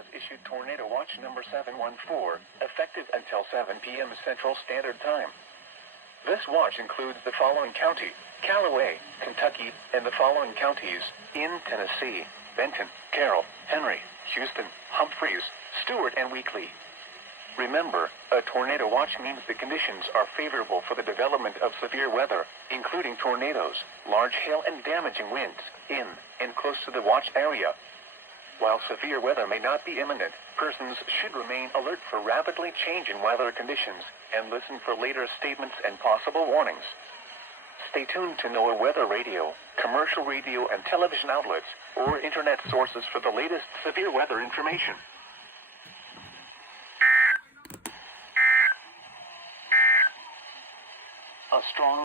has issued Tornado Watch number 714, effective until 7 p.m. Central Standard Time. This watch includes the following county: Callaway, Kentucky, and the following counties in Tennessee: Benton, Carroll, Henry, Houston, Humphreys, Stewart, and Weakley. Remember, a tornado watch means the conditions are favorable for the development of severe weather, including tornadoes, large hail, and damaging winds, in and close to the watch area. While severe weather may not be imminent, persons should remain alert for rapidly changing weather conditions and listen for later statements and possible warnings. Stay tuned to NOAA weather radio, commercial radio and television outlets, or internet sources for the latest severe weather information. A strong